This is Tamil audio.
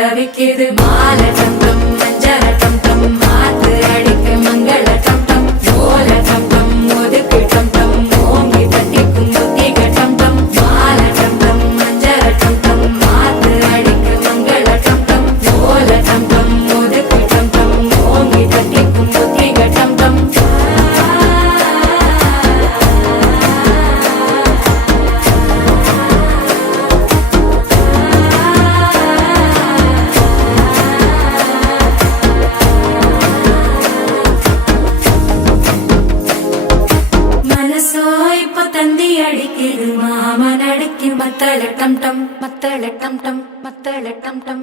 தவிக்குது மாலை டம் டம் மஞ்சள டம் டம் மாத்து அடிக்க மங்கள டம் டம் ஓல டம் டம் ஒதுக்கு டம் டம் ஓங்கி தட்டிக்கும் புத்திக டம் டம் மாலை டம் டம் மஞ்சள டம் டம் மாத்து அடிக்க மங்கள டம் டம் ஓல டம் டம் ஒதுக்கு டம் டம் ஓங்கி தட்டிக்கும் புத்திக டம் டம் தந்தி அடிக்குது மாமன் அடிக்கு மத்தள டம் டம் மத்தள டம் டம் மத்தள டம் டம்